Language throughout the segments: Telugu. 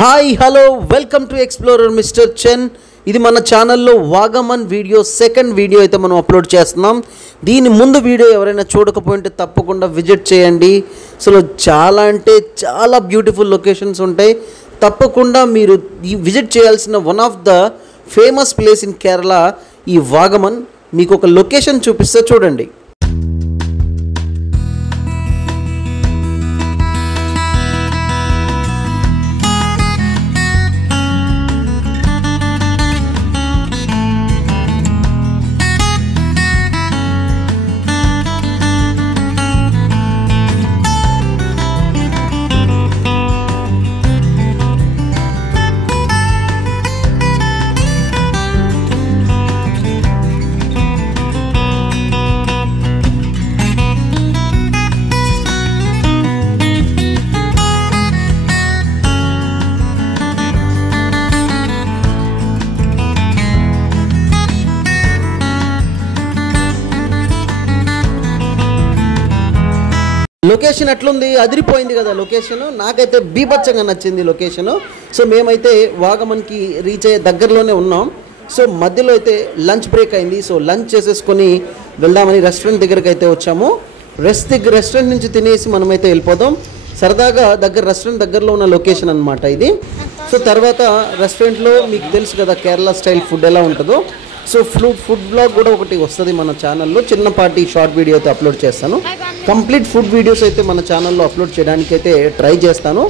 Hi hello welcome to explorer mister Chen. ఇది మన ఛానల్లో వాగమన్ వీడియో సెకండ్ వీడియో అయితే మనం అప్లోడ్ చేస్తున్నాం. దీని ముందు వీడియో ఎవరైనా చూడకపోయింటే తప్పకుండా విజిట్ చేయండి. అసలు చాలా అంటే చాలా బ్యూటిఫుల్ లొకేషన్స్ ఉంటాయి. తప్పకుండా మీరు విజిట్ చేయాల్సిన one of the famous place in Kerala ఈ వాగమన్. మీకు ఒక లొకేషన్ చూపిస్తే చూడండి. లొకేషన్ ఎట్లుంది? అదిరిపోయింది కదా లొకేషన్. నాకైతే బీభత్సంగా నచ్చింది లొకేషను. సో మేమైతే వాగమన్కి రీచ్ అయ్యే దగ్గరలోనే ఉన్నాం. సో మధ్యలో అయితే లంచ్ బ్రేక్ అయింది. సో లంచ్ చేసేసుకొని వెళ్దామని రెస్టారెంట్ దగ్గరికి అయితే వచ్చాము. రెస్టారెంట్ నుంచి తినేసి మనమైతే వెళ్ళిపోదాం. సరదాగా రెస్టారెంట్ దగ్గరలో ఉన్న లొకేషన్ అనమాట ఇది. సో తర్వాత రెస్టారెంట్లో మీకు తెలుసు కదా కేరళ స్టైల్ ఫుడ్ ఎలా ఉంటుందో. సో ఫుడ్ బ్లాగ్ కూడా ఒకటి వస్తుంది మన ఛానల్లో. చిన్నపాటి షార్ట్ వీడియో అయితే అప్లోడ్ చేస్తాను. కంప్లీట్ ఫుడ్ వీడియోస్ అయితే మన ఛానల్లో అప్లోడ్ చేయడానికి అయితే ట్రై చేస్తాను.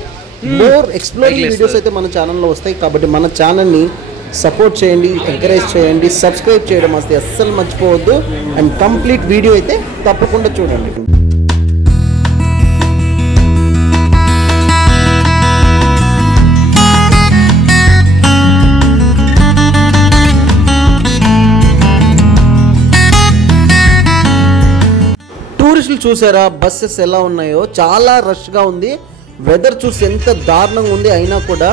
మోర్ ఎక్స్ప్లోరింగ్ వీడియోస్ అయితే మన ఛానల్లో వస్తాయి. కాబట్టి మన ఛానల్ని సపోర్ట్ చేయండి, ఎంకరేజ్ చేయండి, సబ్స్క్రైబ్ చేయడం వస్తే అస్సలు మర్చిపోవద్దు. అండ్ కంప్లీట్ వీడియో అయితే తప్పకుండా చూడండి. టూరిస్టులు చూసారా బస్సెస్ ఎలా ఉన్నాయో? చాలా రష్గా ఉంది. వెదర్ చూసి ఎంత దారుణంగా ఉంది, అయినా కూడా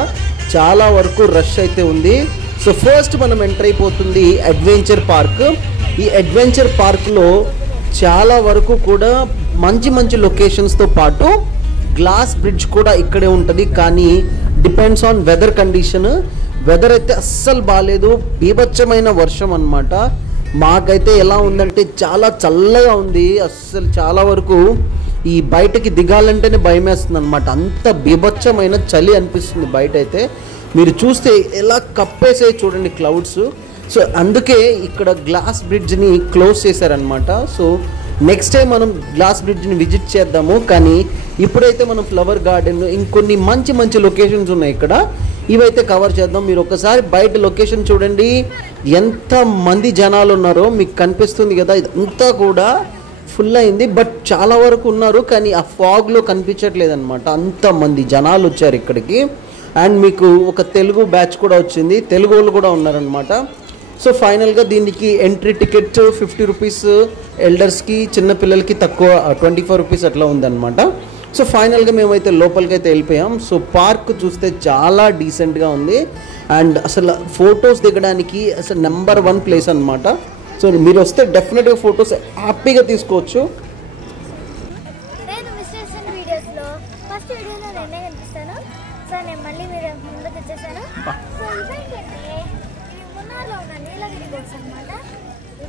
చాలా వరకు రష్ అయితే ఉంది. సో ఫస్ట్ మనం ఎంటర్ అయిపోతుంది అడ్వెంచర్ పార్క్. ఈ అడ్వెంచర్ పార్క్లో చాలా వరకు కూడా మంచి మంచి లొకేషన్స్తో పాటు గ్లాస్ బ్రిడ్జ్ కూడా ఇక్కడే ఉంటుంది. కానీ depends on weather condition. Weather అయితే అస్సలు బాగాలేదు, బీభత్సమైన వర్షం అన్నమాట. మాకైతే ఎలా ఉందంటే చాలా చల్లగా ఉంది. అస్సలు చాలా వరకు ఈ బయటకి దిగాలంటేనే భయం వేస్తుంది అనమాట. అంత బీభత్సమైన చలి అనిపిస్తుంది బయట అయితే. మీరు చూస్తే ఎలా కప్పేసే చూడండి క్లౌడ్స్. సో అందుకే ఇక్కడ గ్లాస్ బ్రిడ్జ్ని క్లోజ్ చేశారనమాట. సో నెక్స్ట్ టైం మనం గ్లాస్ బ్రిడ్జ్ని విజిట్ చేద్దాము. కానీ ఇప్పుడైతే మనం ఫ్లవర్ గార్డెన్, ఇంకొన్ని మంచి మంచి లొకేషన్స్ ఉన్నాయి ఇక్కడ, ఇవైతే కవర్ చేద్దాం. మీరు ఒకసారి బయట లొకేషన్ చూడండి, ఎంత మంది జనాలు ఉన్నారో మీకు కనిపిస్తుంది కదా. ఇదంతా కూడా ఫుల్ అయింది, బట్ చాలా వరకు ఉన్నారు కానీ ఆ ఫాగ్లో కనిపించట్లేదు అనమాట. అంతమంది జనాలు వచ్చారు ఇక్కడికి. అండ్ మీకు ఒక తెలుగు బ్యాచ్ కూడా వచ్చింది, తెలుగు వాళ్ళు కూడా ఉన్నారనమాట. సో ఫైనల్గా దీనికి ఎంట్రీ టికెట్ 50 రూపీస్, ఎల్డర్స్కి చిన్నపిల్లలకి తక్కువ 24 రూపీస్ అట్లా ఉందన్నమాట. సో ఫైనల్గా మేమైతే లోపలికి అయితే వెళ్ళిపోయాం. సో పార్క్ చూస్తే చాలా డీసెంట్గా ఉంది. అండ్ అసలు ఫొటోస్ దిగడానికి అసలు నెంబర్ 1 ప్లేస్ అనమాట. సో మీరు వస్తే డెఫినెట్గా ఫొటోస్ హ్యాపీగా తీసుకోవచ్చు.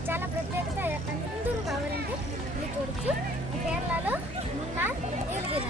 చాలా ప్రత్యేకత. అందరూ కావాలంటే మీకు చూడొచ్చు. కేరళలో మున్నార్ నీలగిరి.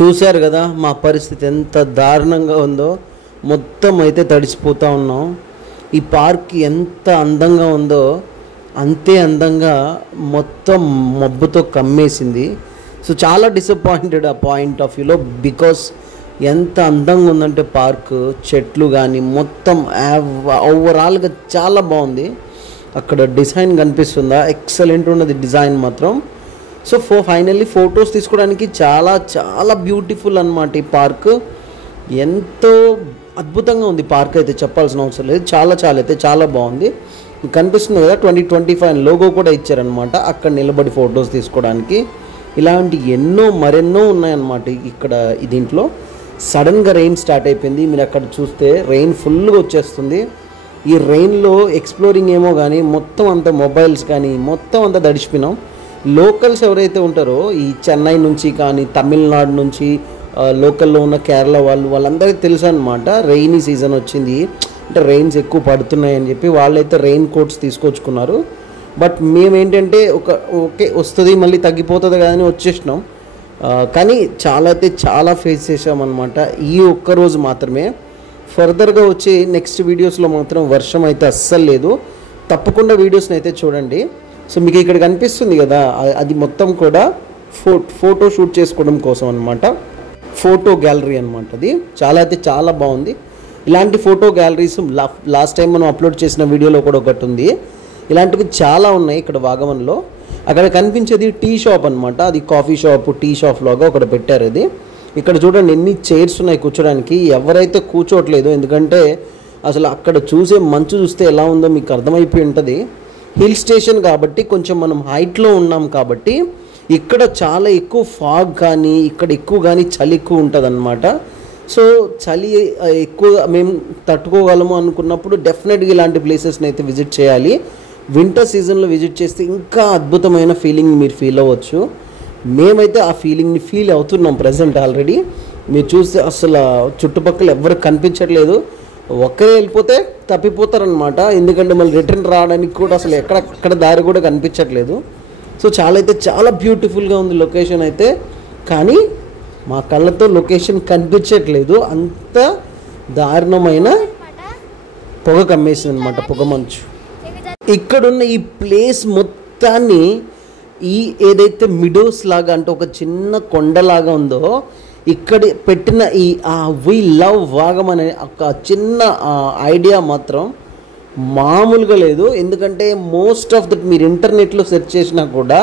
చూశారు కదా మా పరిస్థితి ఎంత దారుణంగా ఉందో, మొత్తం అయితే తడిసిపోతూ ఉన్నాం. ఈ పార్క్ ఎంత అందంగా ఉందో అంతే అందంగా మొత్తం మబ్బుతో కమ్మేసింది. సో చాలా డిసప్పాయింటెడ్ ఆ పాయింట్ ఆఫ్ వ్యూలో, బికాస్ ఎంత అందంగా ఉందంటే పార్క్, చెట్లు కానీ మొత్తం ఓవరాల్గా చాలా బాగుంది. అక్కడ డిజైన్ కనిపిస్తుందా, ఎక్సలెంట్ ఉన్నది డిజైన్ మాత్రం. సో ఫైనల్లీ ఫొటోస్ తీసుకోవడానికి చాలా చాలా బ్యూటిఫుల్ అన్నమాట ఈ పార్క్. ఎంతో అద్భుతంగా ఉంది పార్క్ అయితే, చెప్పాల్సిన అవసరం లేదు. చాలా బాగుంది. కనిపిస్తుంది కదా 2025 లోగో కూడా ఇచ్చారనమాట అక్కడ నిలబడి ఫొటోస్ తీసుకోవడానికి. ఇలాంటి మరెన్నో ఉన్నాయన్నమాట ఇక్కడ. దీంట్లో సడన్గా రెయిన్ స్టార్ట్ అయిపోయింది. మీరు అక్కడ చూస్తే రెయిన్ ఫుల్గా వచ్చేస్తుంది. ఈ రెయిన్లో ఎక్స్ప్లోరింగ్ ఏమో కానీ మొత్తం అంతా మొబైల్స్ కానీ మొత్తం అంతా తడిచిపోయినాం. లోకల్స్ ఎవరైతే ఉంటారో ఈ చెన్నై నుంచి కానీ తమిళనాడు నుంచి లోకల్లో ఉన్న కేరళ వాళ్ళందరికీ తెలుసు అనమాట రెయినీ సీజన్ వచ్చింది, అంటే రెయిన్స్ ఎక్కువ పడుతున్నాయి అని చెప్పి వాళ్ళైతే రెయిన్ కోట్స్ తీసుకొచ్చుకున్నారు. బట్ మేమేంటంటే ఓకే వస్తుంది మళ్ళీ తగ్గిపోతుంది కదా అని వచ్చేసినాం. కానీ చాలా ఫేస్ చేసామన్నమాట ఈ ఒక్కరోజు మాత్రమే. ఫర్దర్గా వచ్చి నెక్స్ట్ వీడియోస్లో మాత్రం వర్షం అయితే అస్సలు లేదు. తప్పకుండా వీడియోస్ని అయితే చూడండి. సో మీకు ఇక్కడ కనిపిస్తుంది కదా, అది మొత్తం కూడా ఫోటో షూట్ చేసుకోవడం కోసం అనమాట. ఫోటో గ్యాలరీ అనమాట. అది చాలా బాగుంది. ఇలాంటి ఫోటో గ్యాలరీస్ లాస్ట్ టైం మనం అప్లోడ్ చేసిన వీడియోలో కూడా ఒకటి ఉంది. ఇలాంటివి చాలా ఉన్నాయి ఇక్కడ వాగమన్లో. అక్కడ కనిపించేది టీ షాప్ అనమాట. అది కాఫీ షాప్, టీ షాప్ లాగా ఒకటి పెట్టారు. అది ఇక్కడ చూడండి ఎన్ని చైర్స్ ఉన్నాయి కూర్చోడానికి. ఎవరైతే కూర్చోవట్లేదు, ఎందుకంటే అసలు అక్కడ చూసే మంచు చూస్తే ఎలా ఉందో మీకు అర్థమైపోయి ఉంటుంది. హిల్ స్టేషన్ కాబట్టి కొంచెం మనం హైట్లో ఉన్నాం కాబట్టి ఇక్కడ చాలా ఎక్కువ ఫాగ్ కానీ ఇక్కడ ఎక్కువ కానీ చలి ఎక్కువ ఉంటుంది అన్నమాట. సో చలి ఎక్కువ మేము తట్టుకోగలము అనుకున్నప్పుడు డెఫినెట్గా ఇలాంటి ప్లేసెస్ని అయితే విజిట్ చేయాలి. వింటర్ సీజన్లో విజిట్ చేస్తే ఇంకా అద్భుతమైన ఫీలింగ్ మీరు ఫీల్ అవ్వచ్చు. మేమైతే ఆ ఫీలింగ్ని ఫీల్ అవుతున్నాం ప్రజెంట్ ఆల్రెడీ. మీరు చూస్తే అసలు చుట్టుపక్కల ఎవరు కనిపించట్లేదు. ఒక్కరే వెళ్ళిపోతే తప్పిపోతారనమాట, ఎందుకంటే మళ్ళీ రిటర్న్ రావడానికి కూడా అసలు ఎక్కడ దారి కూడా కనిపించట్లేదు. సో చాలా బ్యూటిఫుల్గా ఉంది లొకేషన్ అయితే, కానీ మా కళ్ళతో లొకేషన్ కనిపించట్లేదు. అంత దారుణమైన పొగ కమ్మేసింది అనమాట, పొగ మంచు. ఇక్కడున్న ఈ ప్లేస్ మొత్తాన్ని ఏదైతే మిడోస్ లాగా అంటే ఒక చిన్న కొండలాగా ఉందో ఇక్కడ పెట్టిన ఈ వి లవ్ వాగమన్ అనే ఒక చిన్న ఐడియా మాత్రం మామూలుగా లేదు. ఎందుకంటే మోస్ట్ ఆఫ్ దట్ మీరు ఇంటర్నెట్లో సెర్చ్ చేసినా కూడా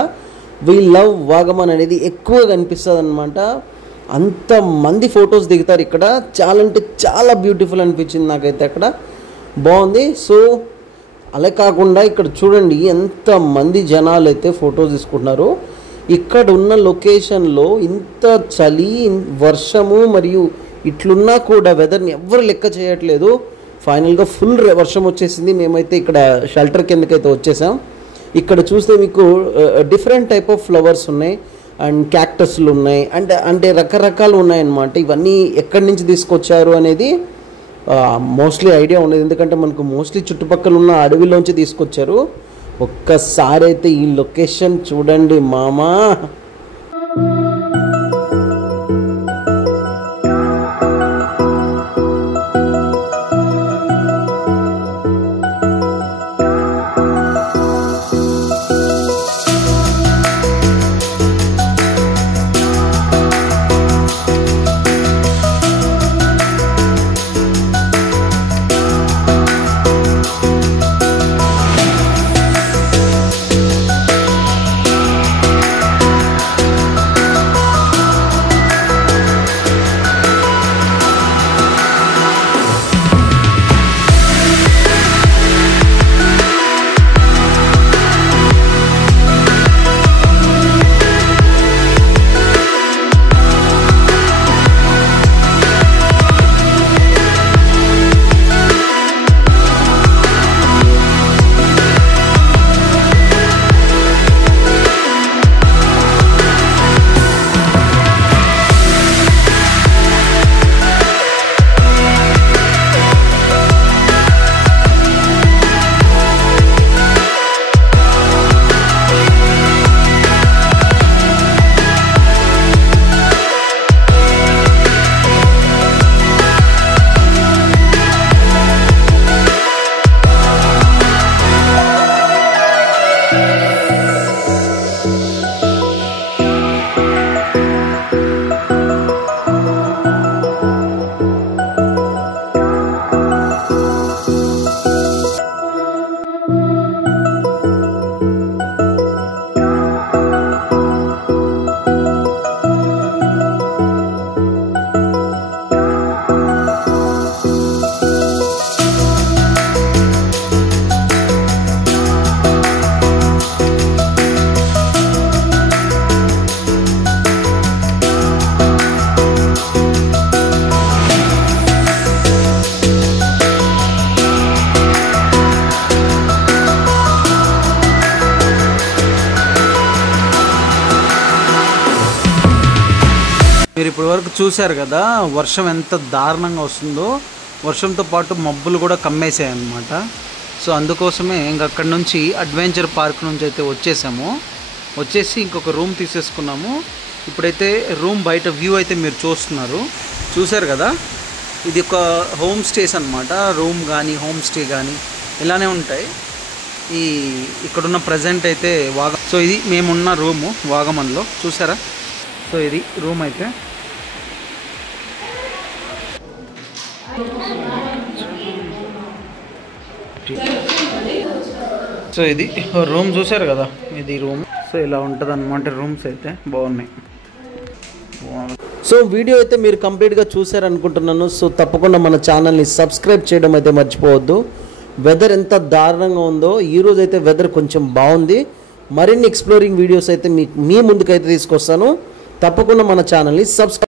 వి లవ్ వాగమన్ అనేది ఎక్కువ కనిపిస్తుంది అనమాట. అంతమంది ఫొటోస్ దిగుతారు ఇక్కడ. చాలా బ్యూటిఫుల్ అనిపించింది నాకైతే, అక్కడ బాగుంది. సో అలా కాకుండా ఇక్కడ చూడండి ఎంతమంది జనాలు అయితే ఫొటోస్ తీసుకుంటున్నారు. ఇక్కడ ఉన్న లొకేషన్లో ఇంత చలి, వర్షము మరియు ఇట్లున్నా కూడా వెదర్ని ఎవ్వరు లెక్క చేయట్లేదు. ఫైనల్గా ఫుల్ వర్షం వచ్చేసింది. మేమైతే ఇక్కడ షెల్టర్ కిందకైతే వచ్చేసాం. ఇక్కడ చూస్తే మీకు డిఫరెంట్ టైప్ ఆఫ్ ఫ్లవర్స్ ఉన్నాయి అండ్ క్యాక్టస్లు ఉన్నాయి, అంటే రకరకాలు ఉన్నాయన్నమాట. ఇవన్నీ ఎక్కడి నుంచి తీసుకొచ్చారు అనేది మోస్ట్లీ ఐడియా ఉండదు, ఎందుకంటే మనకు మోస్ట్లీ చుట్టుపక్కల ఉన్న అడవిలోంచి తీసుకొచ్చారు. ఒక్కసారి అయితే ఈ లొకేషన్ చూడండి మామా. ఇప్పటి వరకు చూశారు కదా వర్షం ఎంత దారుణంగా వస్తుందో. వర్షంతో పాటు మబ్బులు కూడా కమ్మేసాయి అన్నమాట. సో అందుకోసమే ఇంక అక్కడి నుంచి అడ్వెంచర్ పార్క్ నుంచి అయితే వచ్చేసి ఇంకొక రూమ్ తీసేసుకున్నాము. ఇప్పుడైతే రూమ్ బయట వ్యూ అయితే మీరు చూశారు కదా. ఇది ఒక హోమ్ స్టేస్ అన్నమాట. రూమ్ కానీ హోమ్ స్టే కానీ ఇలానే ఉంటాయి. ఇక్కడున్న ప్రజెంట్ అయితే సో ఇది మేమున్న రూము వాగమన్లో చూసారా. సో ఇది రూమ్ అయితే. సో ఇది రూమ్ చూసారు కదా, ఇది రూమ్. సో ఇలా ఉంటుంది అన్నమాట. రూమ్స్ అయితే బాగున్నాయి. సో వీడియో అయితే మీరు కంప్లీట్గా చూసారనుకుంటున్నాను. సో తప్పకుండా మన ఛానల్ని సబ్స్క్రైబ్ చేయడం అయితే మర్చిపోవద్దు. వెదర్ ఎంత దారుణంగా ఉందో, ఈరోజు అయితే వెదర్ కొంచెం బాగుంది. మరిన్ని ఎక్స్ప్లోరింగ్ వీడియోస్ అయితే మీ ముందుకైతే తీసుకొస్తాను. తప్పకుండా మన ఛానల్ని సబ్స్క్రైబ్